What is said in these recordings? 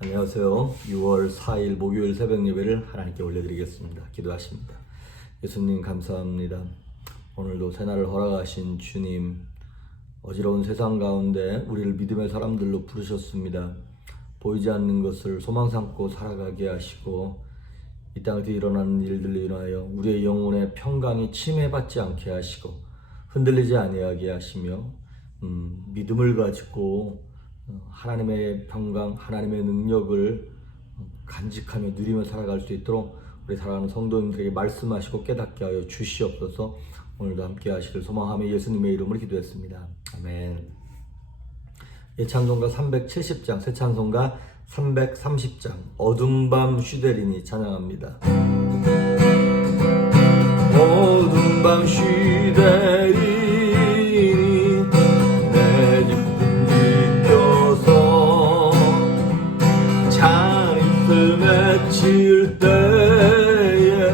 안녕하세요. 6월 4일 목요일 새벽 예배를 하나님께 올려드리겠습니다. 기도하십니다. 예수님 감사합니다. 오늘도 새날을 허락하신 주님, 어지러운 세상 가운데 우리를 믿음의 사람들로 부르셨습니다. 보이지 않는 것을 소망 삼고 살아가게 하시고 이 땅에서 일어나는 일들로 인하여 우리의 영혼의 평강이 침해받지 않게 하시고 흔들리지 아니하게 하시며 믿음을 가지고 하나님의 평강, 하나님의 능력을 간직하며 누리며 살아갈 수 있도록 우리 사랑하는 성도님들에게 말씀하시고 깨닫게 하여 주시옵소서. 오늘도 함께 하시길 소망하며 예수님의 이름으로 기도했습니다. 아멘. 예찬송가 370장, 새 찬송가 330장, 어둠 밤 쉬되리니 찬양합니다. 어둠 밤 쉬되리니 내 기쁨 느껴서 잔이슬 맺힐 때에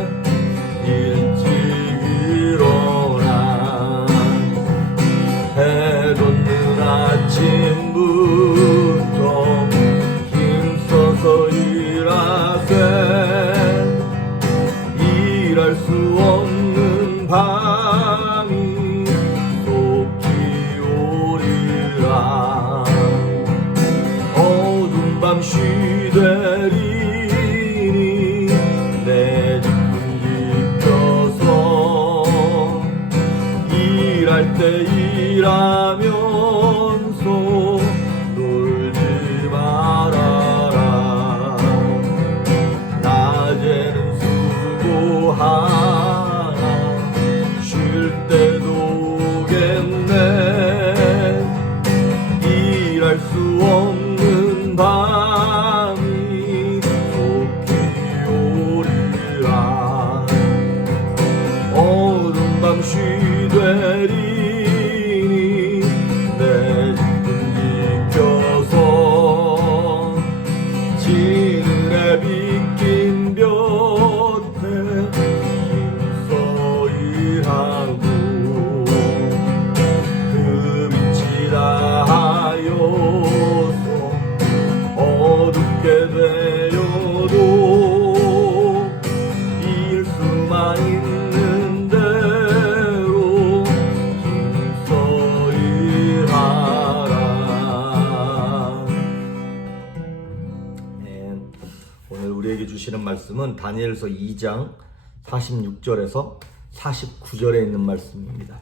일찍 일어나 해 돋는 아침부터 힘써서 일하세 일할 수 없는 밤이 속히 오리라. 어두운 밤 쉬되리니 내 기쁨 지켜서 일할 때 일하면서 놀지 말아라. 낮에는 수고하라 쉴 때도 오겠네. 일할 수 없는 밤이 속히 오리라. 어두운 밤 쉬되리니 내 기쁨 지켜서 지늘에 빗긴 볕에 힘써 일하고 그 빛이 다하여서 어둡게 되어도 이길 수만 있는 대로 힘써 일하라. 오늘 우리에게 주시는 말씀은 다니엘서 2장 46절에서 49절에 있는 말씀입니다.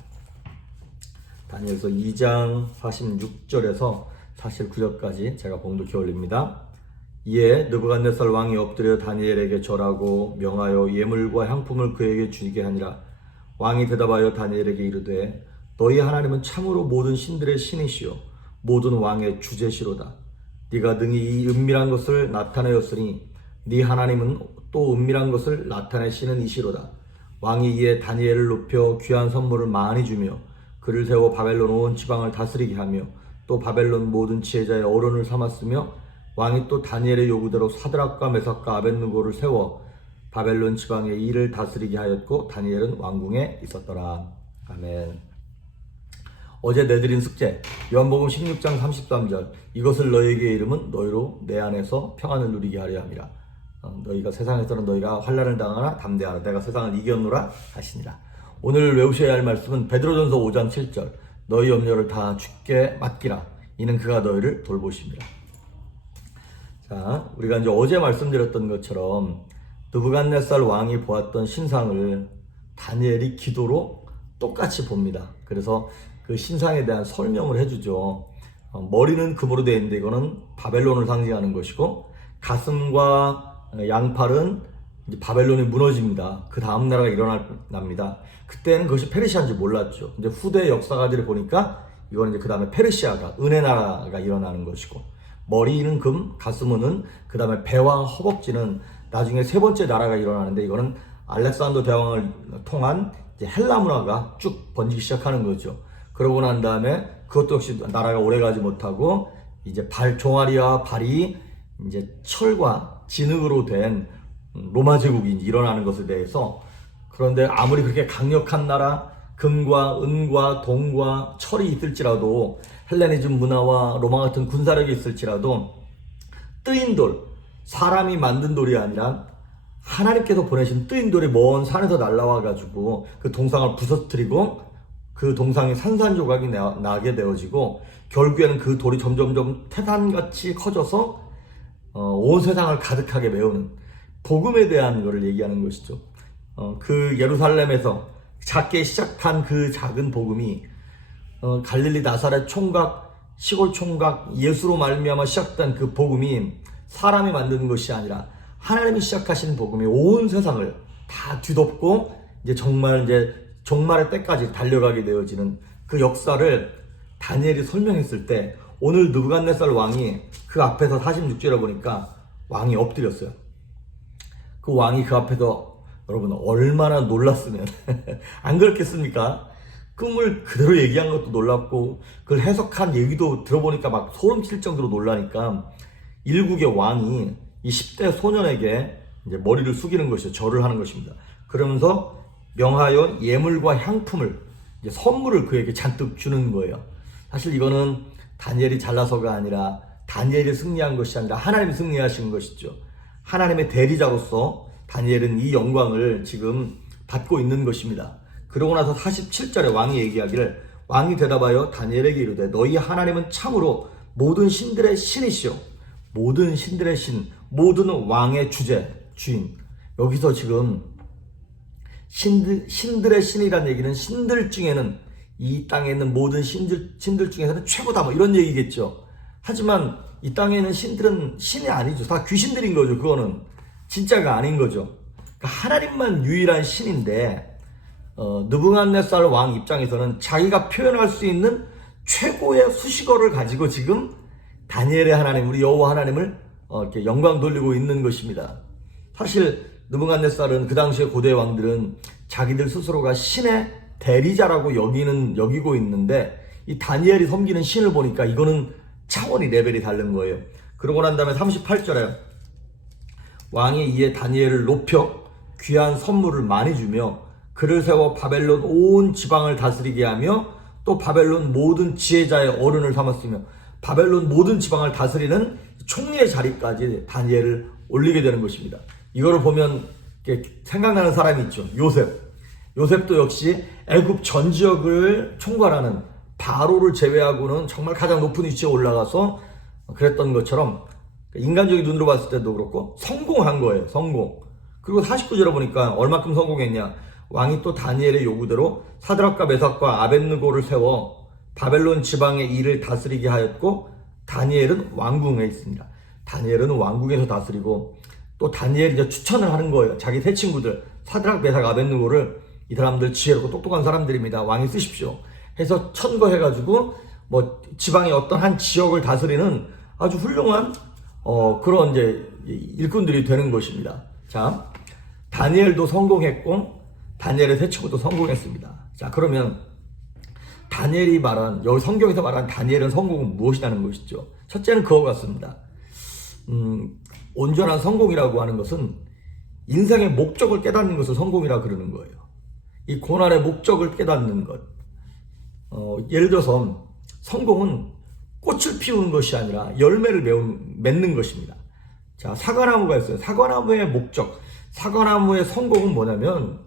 다니엘서 2장 46절에서 49절까지 제가 봉독해 올립니다. 이에 느부갓네살 왕이 엎드려 다니엘에게 절하고 명하여 예물과 향품을 그에게 주게 하니라. 왕이 대답하여 다니엘에게 이르되 너희 하나님은 참으로 모든 신들의 신이시요 모든 왕의 주제시로다. 네가 능히 이 은밀한 것을 나타내었으니 네 하나님은 또 은밀한 것을 나타내시는 이시로다. 왕이 이에 다니엘을 높여 귀한 선물을 많이 주며 그를 세워 바벨론 온 지방을 다스리게 하며 또 바벨론 모든 지혜자의 어른을 삼았으며 왕이 또 다니엘의 요구대로 사드락과 메삭과 아벳느고를 세워 바벨론 지방의 일을 다스리게 하였고 다니엘은 왕궁에 있었더라. 아멘. 어제 내드린 숙제 요한복음 16장 33절 이것을 너희에게 이름은 너희로 내 안에서 평안을 누리게 하려 함이라. 너희가 세상에서는 너희가 환난을 당하나 담대하라. 내가 세상을 이겼노라 하시니라. 오늘 외우셔야 할 말씀은 베드로전서 5장 7절 너희 염려를 다 주께 맡기라. 이는 그가 너희를 돌보십니다. 자, 우리가 이제 어제 말씀드렸던 것처럼 느부갓네살 왕이 보았던 신상을 다니엘이 기도로 똑같이 봅니다. 그래서 그 신상에 대한 설명을 해주죠. 머리는 금으로 되어 있는데 이거는 바벨론을 상징하는 것이고 가슴과 양팔은 이제 바벨론이 무너집니다. 그 다음 나라가 일어납니다. 그때는 그것이 페르시아인지 몰랐죠. 이제 후대 역사가들을 보니까 이거는 이제 그 다음에 페르시아가 은혜 나라가 일어나는 것이고 머리는 금, 가슴은 은, 그 다음에 배와 허벅지는 나중에 세 번째 나라가 일어나는데 이거는 알렉산더 대왕을 통한 이제 헬라 문화가 쭉 번지기 시작하는 거죠. 그러고 난 다음에 그것도 역시 나라가 오래가지 못하고 이제 종아리와 발이 이제 철과 진흙으로 된 로마 제국이 일어나는 것에 대해서 그런데 아무리 그렇게 강력한 나라 금과 은과 동과 철이 있을지라도 헬레니즘 문화와 로마 같은 군사력이 있을지라도 뜨인 돌, 사람이 만든 돌이 아니라 하나님께서 보내신 뜨인 돌이 먼 산에서 날라와 가지고 그 동상을 부서뜨리고 그 동상이 산산조각이 나게 되어지고 결국에는 그 돌이 점점점 태산같이 커져서 온 세상을 가득하게 메우는 복음에 대한 것을 얘기하는 것이죠. 그 예루살렘에서 작게 시작한 그 작은 복음이 갈릴리 나사렛 총각, 시골 총각 예수로 말미암아 시작된 그 복음이 사람이 만든 것이 아니라 하나님이 시작하신 복음이 온 세상을 다 뒤덮고 이제 종말의 때까지 달려가게 되어지는 그 역사를 다니엘이 설명했을 때 오늘 느부갓네살 왕이 그 앞에서 46절에 보니까 왕이 엎드렸어요. 그 왕이 그 앞에서 여러분 얼마나 놀랐으면 안 그렇겠습니까? 꿈을 그대로 얘기한 것도 놀랍고 그걸 해석한 얘기도 들어보니까 막 소름 칠 정도로 놀라니까 일국의 왕이 이 10대 소년에게 이제 머리를 숙이는 것이죠. 절을 하는 것입니다. 그러면서 명하여 예물과 향품을 이제 선물을 그에게 잔뜩 주는 거예요. 사실 이거는 다니엘이 잘나서가 아니라 다니엘이 승리한 것이 아니라 하나님이 승리하신 것이죠. 하나님의 대리자로서 다니엘은 이 영광을 지금 받고 있는 것입니다. 그러고 나서 47절에 왕이 얘기하기를 왕이 대답하여 다니엘에게 이르되 너희 하나님은 참으로 모든 신들의 신이시오. 모든 신들의 신, 모든 왕의 주인. 여기서 지금 신들의 신이라는 얘기는 신들 중에는 이 땅에 있는 모든 신들 중에서는 최고다 뭐 이런 얘기겠죠. 하지만 이 땅에 있는 신들은 신이 아니죠. 다 귀신들인 거죠. 그거는 진짜가 아닌 거죠. 그러니까 하나님만 유일한 신인데 느부갓네살 왕 입장에서는 자기가 표현할 수 있는 최고의 수식어를 가지고 지금 다니엘의 하나님, 우리 여호와 하나님을 이렇게 영광 돌리고 있는 것입니다. 사실 느부갓네살은 그 당시의 고대 왕들은 자기들 스스로가 신의 대리자라고 여기고 있는데 이 다니엘이 섬기는 신을 보니까 이거는 차원이 레벨이 다른 거예요. 그러고 난 다음에 38절에 왕이 이에 다니엘을 높여 귀한 선물을 많이 주며 그를 세워 바벨론 온 지방을 다스리게 하며 또 바벨론 모든 지혜자의 어른을 삼았으며 바벨론 모든 지방을 다스리는 총리의 자리까지 다니엘을 올리게 되는 것입니다. 이거를 보면 생각나는 사람이 있죠. 요셉도 역시 애굽 전 지역을 총괄하는 바로를 제외하고는 정말 가장 높은 위치에 올라가서 그랬던 것처럼 인간적인 눈으로 봤을 때도 그렇고 성공한 거예요. 성공. 그리고 49절에 보니까 얼마큼 성공했냐. 왕이 또 다니엘의 요구대로 사드락과 메삭과 아벳느고를 세워 바벨론 지방의 일을 다스리게 하였고 다니엘은 왕궁에 있습니다. 다니엘은 왕궁에서 다스리고 또 다니엘이 이제 추천을 하는 거예요. 자기 세 친구들 사드락, 메삭, 아벳느고를 이 사람들 지혜롭고 똑똑한 사람들입니다. 왕이 쓰십시오. 해서 천거해가지고 뭐 지방의 어떤 한 지역을 다스리는 아주 훌륭한 그런 이제 일꾼들이 되는 것입니다. 자, 다니엘도 성공했고 다니엘의 세 친구도 성공했습니다. 자, 그러면 다니엘이 말한 여기 성경에서 말한 다니엘은 성공은 무엇이라는 것이죠? 첫째는 그거 같습니다. 온전한 성공이라고 하는 것은 인생의 목적을 깨닫는 것을 성공이라고 그러는 거예요. 이 고난의 목적을 깨닫는 것. 예를 들어서 성공은 꽃을 피우는 것이 아니라 열매를 맺는 것입니다. 자, 사과나무가 있어요. 사과나무의 목적, 사과나무의 성공은 뭐냐면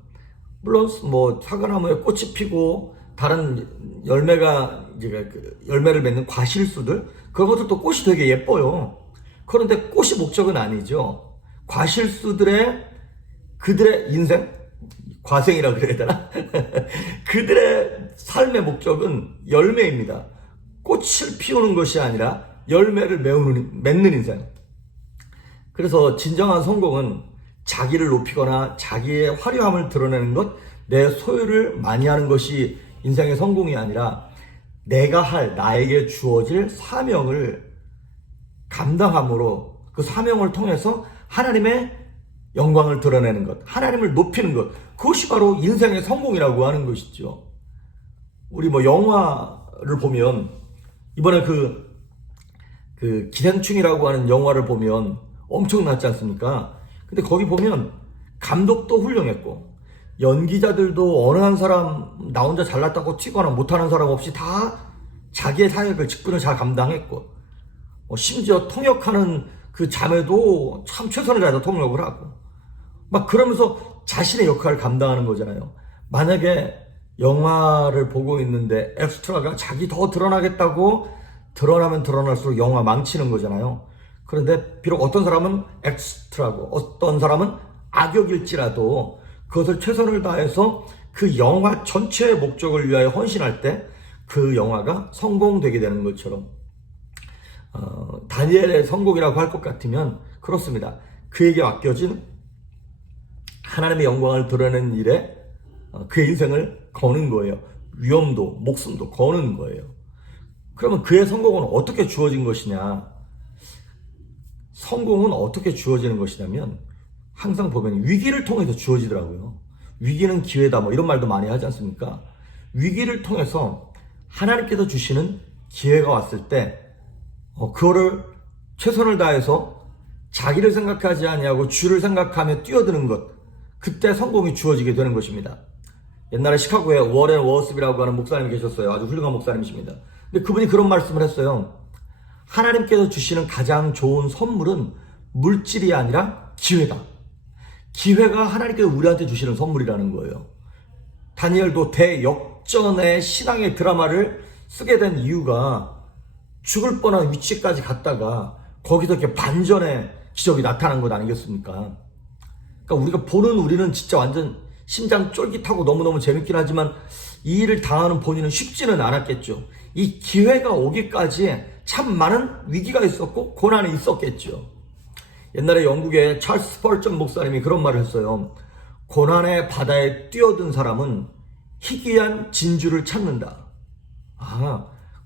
물론 뭐 사과나무에 꽃이 피고 다른 열매가 이제 열매를 맺는 과실수들 그것들도 꽃이 되게 예뻐요. 그런데 꽃이 목적은 아니죠. 과실수들의 그들의 인생 과생이라고 그래야 되나? 그들의 삶의 목적은 열매입니다. 꽃을 피우는 것이 아니라 열매를 맺는 인생. 그래서 진정한 성공은 자기를 높이거나 자기의 화려함을 드러내는 것, 내 소유를 많이 하는 것이 인생의 성공이 아니라 내가 나에게 주어질 사명을 감당함으로 그 사명을 통해서 하나님의 영광을 드러내는 것, 하나님을 높이는 것, 그것이 바로 인생의 성공이라고 하는 것이죠. 우리 뭐 영화를 보면 이번에 그 기생충이라고 하는 영화를 보면 엄청났지 않습니까? 근데 거기 보면 감독도 훌륭했고 연기자들도 어느 한 사람 나 혼자 잘났다고 튀거나 못하는 사람 없이 다 자기의 사역을 직분을 잘 감당했고 심지어 통역하는 그 자매도 참 최선을 다해서 통역을 하고 막 그러면서 자신의 역할을 감당하는 거잖아요. 만약에 영화를 보고 있는데 엑스트라가 자기 더 드러나겠다고 드러나면 드러날수록 영화 망치는 거잖아요. 그런데 비록 어떤 사람은 엑스트라고 어떤 사람은 악역일지라도 그것을 최선을 다해서 그 영화 전체의 목적을 위하여 헌신할 때 그 영화가 성공되게 되는 것처럼 다니엘의 성공이라고 할 것 같으면 그렇습니다. 그에게 맡겨진 하나님의 영광을 드러내는 일에 그의 인생을 거는 거예요. 위험도 목숨도 거는 거예요. 그러면 그의 성공은 어떻게 주어진 것이냐? 성공은 어떻게 주어지는 것이냐면 항상 보면 위기를 통해서 주어지더라고요. 위기는 기회다 뭐 이런 말도 많이 하지 않습니까? 위기를 통해서 하나님께서 주시는 기회가 왔을 때 그거를 최선을 다해서 자기를 생각하지 아니하고 주를 생각하며 뛰어드는 것, 그때 성공이 주어지게 되는 것입니다. 옛날에 시카고에 워렌 워스비라고 하는 목사님이 계셨어요. 아주 훌륭한 목사님이십니다. 근데 그분이 그런 말씀을 했어요. 하나님께서 주시는 가장 좋은 선물은 물질이 아니라 기회다. 기회가 하나님께서 우리한테 주시는 선물이라는 거예요. 다니엘도 대역전의 신앙의 드라마를 쓰게 된 이유가 죽을 뻔한 위치까지 갔다가 거기서 이렇게 반전의 기적이 나타난 것 아니겠습니까? 그러니까 우리가 보는 우리는 진짜 완전 심장 쫄깃하고 너무너무 재밌긴 하지만 이 일을 당하는 본인은 쉽지는 않았겠죠. 이 기회가 오기까지 참 많은 위기가 있었고 고난이 있었겠죠. 옛날에 영국의 찰스 스펄전 목사님이 그런 말을 했어요. 고난의 바다에 뛰어든 사람은 희귀한 진주를 찾는다.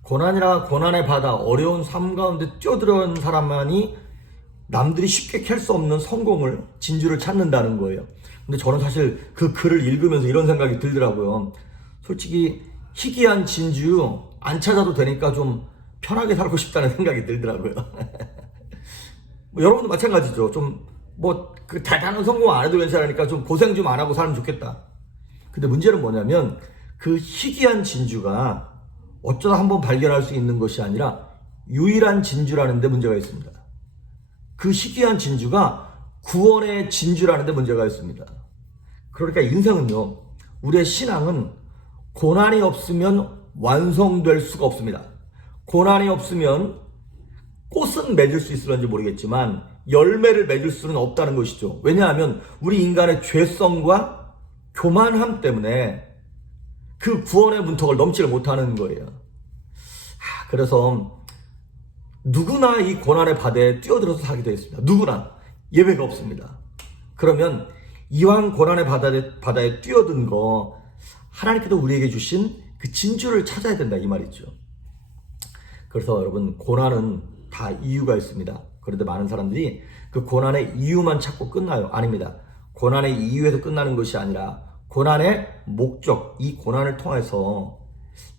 고난의 바다, 어려운 삶 가운데 뛰어들어온 사람만이 남들이 쉽게 캘 수 없는 성공을, 진주를 찾는다는 거예요. 근데 저는 사실 그 글을 읽으면서 이런 생각이 들더라고요. 솔직히 희귀한 진주 안 찾아도 되니까 좀 편하게 살고 싶다는 생각이 들더라고요. 뭐 여러분도 마찬가지죠. 좀 그 대단한 성공 안 해도 괜찮으니까 좀 고생 좀 안 하고 살면 좋겠다. 근데 문제는 뭐냐면 그 희귀한 진주가 어쩌다 한번 발견할 수 있는 것이 아니라 유일한 진주라는 데 문제가 있습니다. 그 희귀한 진주가 구원의 진주라는 데 문제가 있습니다. 그러니까 인생은요, 우리의 신앙은 고난이 없으면 완성될 수가 없습니다. 고난이 없으면 꽃은 맺을 수 있을런지 모르겠지만 열매를 맺을 수는 없다는 것이죠. 왜냐하면 우리 인간의 죄성과 교만함 때문에 그 구원의 문턱을 넘지를 못하는 거예요. 그래서 누구나 이 고난의 바다에 뛰어들어서 살게 되어 있습니다. 누구나 예외가 없습니다. 그러면 이왕 고난의 바다에 뛰어든 거 하나님께서 우리에게 주신 그 진주를 찾아야 된다 이 말이죠. 그래서 여러분 고난은 다 이유가 있습니다. 그런데 많은 사람들이 그 고난의 이유만 찾고 끝나요. 아닙니다. 고난의 이유에서 끝나는 것이 아니라 고난의 목적, 이 고난을 통해서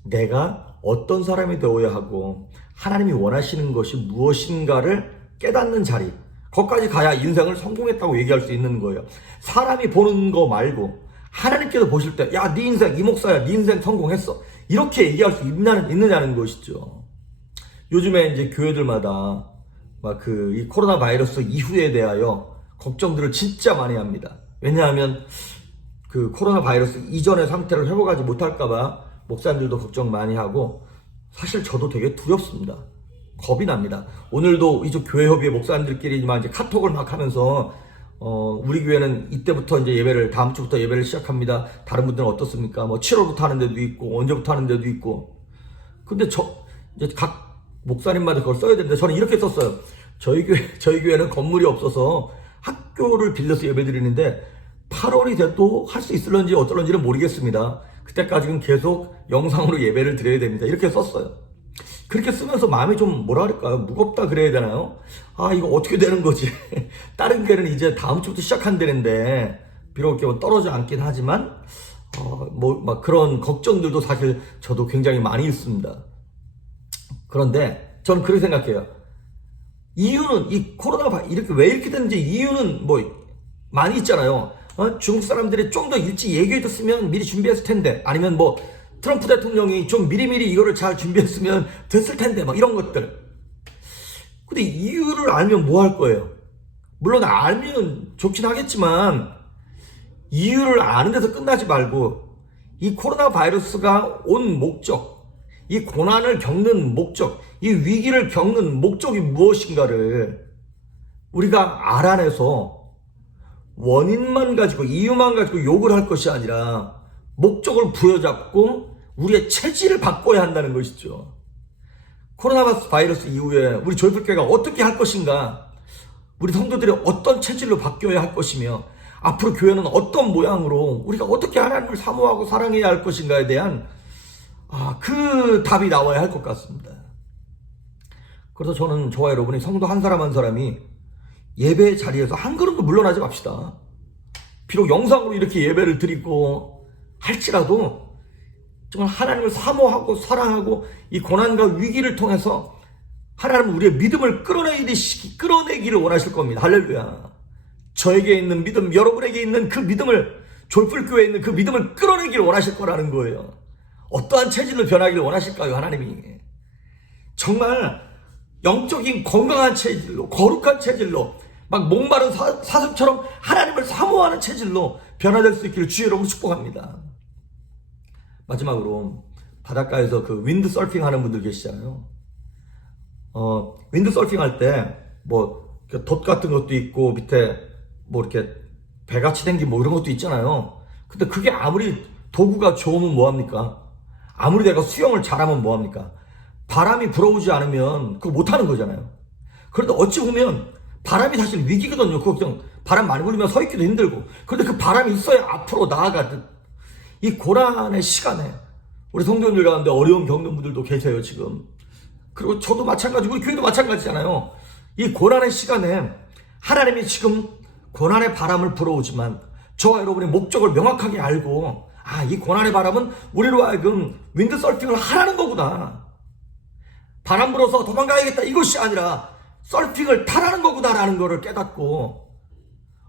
내가 어떤 사람이 되어야 하고 하나님이 원하시는 것이 무엇인가를 깨닫는 자리, 거기까지 가야 인생을 성공했다고 얘기할 수 있는 거예요. 사람이 보는 거 말고 하나님께서 보실 때 야, 네 인생 이 목사야, 네 인생 성공했어, 이렇게 얘기할 수 있느냐는 것이죠. 요즘에 이제 교회들마다 이 코로나 바이러스 이후에 대하여 걱정들을 진짜 많이 합니다. 왜냐하면 그 코로나 바이러스 이전의 상태를 회복하지 못할까봐 목사님들도 걱정 많이 하고, 사실 저도 되게 두렵습니다. 겁이 납니다. 오늘도 이쪽 교회 협의회 목사님들끼리만 이제 카톡을 막 하면서 우리 교회는 이때부터 이제 예배를, 다음 주부터 예배를 시작합니다. 다른 분들은 어떻습니까? 7월부터 하는 데도 있고 언제부터 하는 데도 있고. 근데 이제 각 목사님마다 그걸 써야 되는데 저는 이렇게 썼어요. 저희 교회는 건물이 없어서 학교를 빌려서 예배 드리는데 8월이 돼도 할 수 있을런지 어떨런지는 모르겠습니다. 그때까지는 계속 영상으로 예배를 드려야 됩니다. 이렇게 썼어요. 그렇게 쓰면서 마음이 좀 뭐라 그럴까요? 무겁다 그래야 되나요? 이거 어떻게 되는 거지? 다른 교회는 이제 다음 주부터 시작한다는데 비록 이렇게 떨어져 앉긴 하지만 그런 걱정들도 사실 저도 굉장히 많이 있습니다. 그런데 저는 그렇게 생각해요. 이유는 이 코로나가 이렇게 왜 이렇게 됐는지 이유는 많이 있잖아요. 중국 사람들이 좀 더 일찍 얘기해줬으면 미리 준비했을 텐데, 아니면 트럼프 대통령이 좀 미리미리 이거를 잘 준비했으면 됐을 텐데, 이런 것들. 근데 이유를 알면 뭐 할 거예요? 물론 알면 좋긴 하겠지만 이유를 아는 데서 끝나지 말고 이 코로나 바이러스가 온 목적, 이 고난을 겪는 목적, 이 위기를 겪는 목적이 무엇인가를 우리가 알아내서 원인만 가지고 이유만 가지고 욕을 할 것이 아니라 목적을 부여잡고 우리의 체질을 바꿔야 한다는 것이죠. 코로나 바이러스 이후에 우리 조이풀교회가 어떻게 할 것인가, 우리 성도들이 어떤 체질로 바뀌어야 할 것이며 앞으로 교회는 어떤 모양으로 우리가 어떻게 하나님을 사모하고 사랑해야 할 것인가에 대한 그 답이 나와야 할 것 같습니다. 그래서 저는 저와 여러분이 성도 한 사람 한 사람이 예배 자리에서 한 걸음도 물러나지 맙시다. 비록 영상으로 이렇게 예배를 드리고 할지라도 정말 하나님을 사모하고 사랑하고 이 고난과 위기를 통해서 하나님은 우리의 믿음을 끌어내기를 원하실 겁니다. 할렐루야. 저에게 있는 믿음, 여러분에게 있는 그 믿음을, 조이풀교회에 있는 그 믿음을 끌어내기를 원하실 거라는 거예요. 어떠한 체질로 변하기를 원하실까요, 하나님이? 정말 영적인 건강한 체질로, 거룩한 체질로, 막 목마른 사슴처럼 하나님을 사모하는 체질로 변화될 수 있기를 주의 이름으로 축복합니다. 마지막으로 바닷가에서 그 윈드 서핑 하는 분들 계시잖아요. 윈드 서핑 할 때 뭐 돛 같은 것도 있고 밑에 뭐 이렇게 배같이 생긴 뭐 이런 것도 있잖아요. 근데 그게 아무리 도구가 좋으면 뭐합니까? 아무리 내가 수영을 잘하면 뭐합니까? 바람이 불어오지 않으면 그거 못하는 거잖아요. 그런데 어찌 보면 바람이 사실 위기거든요. 그거 그냥 바람 많이 불면 서 있기도 힘들고. 그런데 그 바람이 있어야 앞으로 나아가듯 이 고난의 시간에 우리 성도님들 가운데 어려움 겪는 분들도 계세요, 지금. 그리고 저도 마찬가지고 우리 교회도 마찬가지잖아요. 이 고난의 시간에 하나님이 지금 고난의 바람을 불어오지만 저와 여러분의 목적을 명확하게 알고 이 고난의 바람은 우리로 하여금 윈드서핑을 하라는 거구나. 바람 불어서 도망가야겠다 이것이 아니라 서핑을 타라는 거구나라는 것을 깨닫고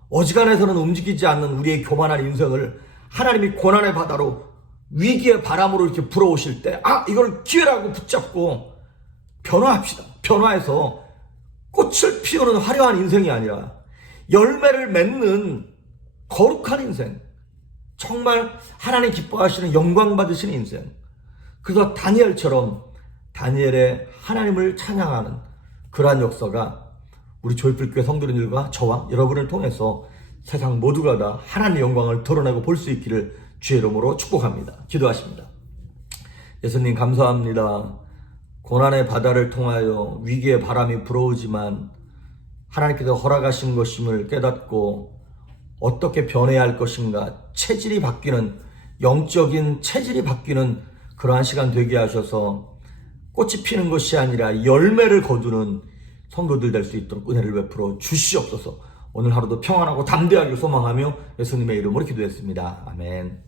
어지간해서는 움직이지 않는 우리의 교만한 인생을 하나님이 고난의 바다로 위기의 바람으로 이렇게 불어오실 때 이걸 기회라고 붙잡고 변화합시다. 변화해서 꽃을 피우는 화려한 인생이 아니라 열매를 맺는 거룩한 인생, 정말 하나님 기뻐하시는 영광 받으시는 인생. 그래서 다니엘처럼 다니엘의 하나님을 찬양하는 그러한 역사가 우리 조이풀교회 성도님들과 저와 여러분을 통해서 세상 모두가 다 하나님의 영광을 드러내고 볼 수 있기를 주의 이름으로 축복합니다. 기도하십니다. 예수님 감사합니다. 고난의 바다를 통하여 위기의 바람이 불어오지만 하나님께서 허락하신 것임을 깨닫고 어떻게 변해야 할 것인가, 체질이 바뀌는, 영적인 체질이 바뀌는 그러한 시간 되게 하셔서 꽃이 피는 것이 아니라 열매를 거두는 성도들 될 수 있도록 은혜를 베풀어 주시옵소서. 오늘 하루도 평안하고 담대하게 소망하며 예수님의 이름으로 기도했습니다. 아멘.